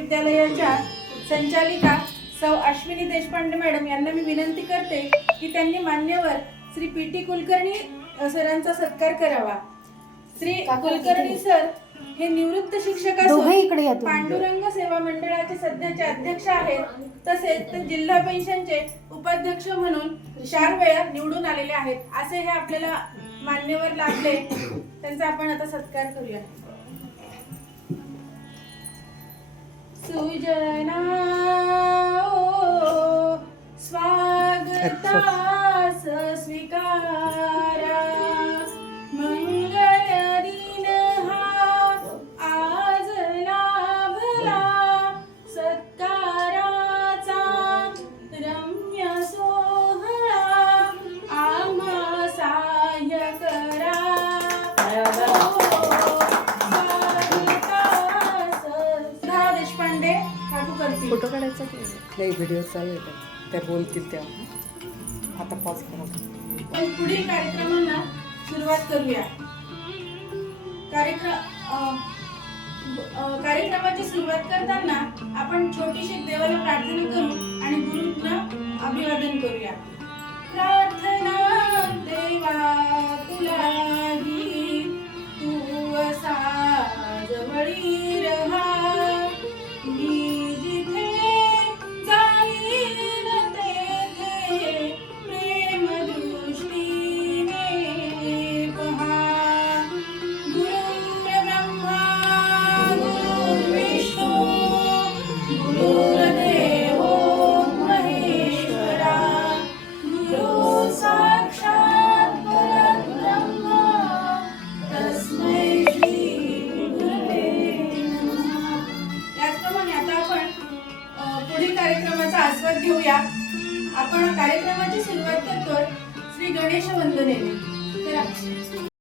विद्यालयाच्या संचालिका सौ अश्विनी देशपांडे मॅडम यांना मी विनंती करते की त्यांनी मान्यवर श्री पी.टी. कुलकर्णी सरांचा सत्कार करावा। श्री कुलकर्णी सर हे निवृत्त शिक्षक असून पांडुरंग सेवा मंडळाचे सध्याचे अध्यक्ष आहेत, तसेच ते जिल्हा पेन्शनचे उपाध्यक्ष म्हणून 4 वेळा निवडून आलेले आहेत। असे हे आपल्याला मान्यवर लाभले, त्यांचा आपण आता सत्कार करूया। सुजना स्वागतास स्वीकारा, मंगल दिन हा आज लाभला, सत्काराचा रम्य सोहळा आम्हा सहाय्य करा। देशपांडे काकू करतील। फोटो काढायचा नाही, व्हिडिओ चालू आहे त्या बोलतील तेव्हा। आता पॉज करा। पण पुढील कार्यक्रमांना सुरुवात करूया। कार्यक्रमाची सुरुवात करताना आपण छोटीशी देवाला प्रार्थना करू आणि गुरूंना अभिवादन करूया। प्रार्थना देवा तुलाही, तू असा जवळी रहा, मी जिथे जाईन तेथे प्रेम दृष्टीने पहा। गुरुर्ब्रह्मा गुरुर्विष्णू गुरुर्देवो महेश्वरा, गुरु साक्षात परब्रह्म तस्मै श्री गुरवे नमः। त्याचप्रमाणे आता आपण पुढील कार्यक्रमाचा आस्वाद घेऊया। आपण कार्यक्रमाची सुरुवात करतोय श्री गणेश वंदनेने। तर